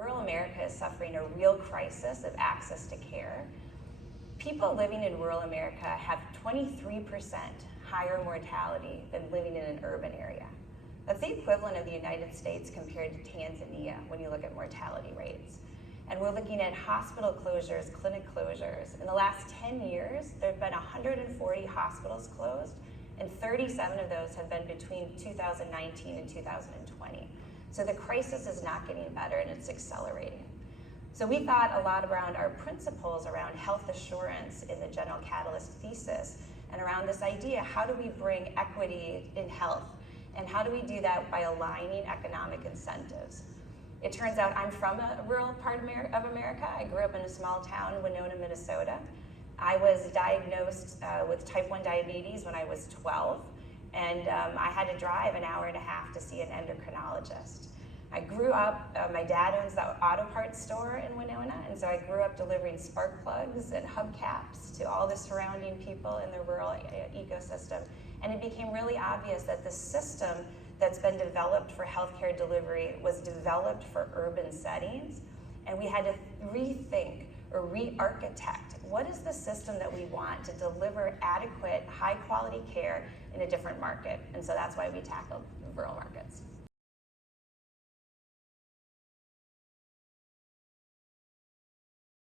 rural America is suffering a real crisis of access to care. People living in rural America have 23% higher mortality than living in an urban area. That's the equivalent of the United States compared to Tanzania when you look at mortality rates. And we're looking at hospital closures, clinic closures. In the last 10 years, there have been 140 hospitals closed, and 37 of those have been between 2019 and 2020. So the crisis is not getting better, and it's accelerating. So we thought a lot around our principles around health assurance in the General Catalyst thesis, and around this idea, how do we bring equity in health? And how do we do that by aligning economic incentives? It turns out I'm from a rural part of America. I grew up in a small town, Winona, Minnesota. I was diagnosed with type 1 diabetes when I was 12, and I had to drive an hour and a half to see an endocrinologist. I grew up, my dad owns the auto parts store in Winona, and so I grew up delivering spark plugs and hubcaps to all the surrounding people in the rural ecosystem. And it became really obvious that the system that's been developed for healthcare delivery was developed for urban settings, and we had to rethink or re-architect what is the system that we want to deliver adequate, high-quality care in a different market. And so that's why we tackled rural markets.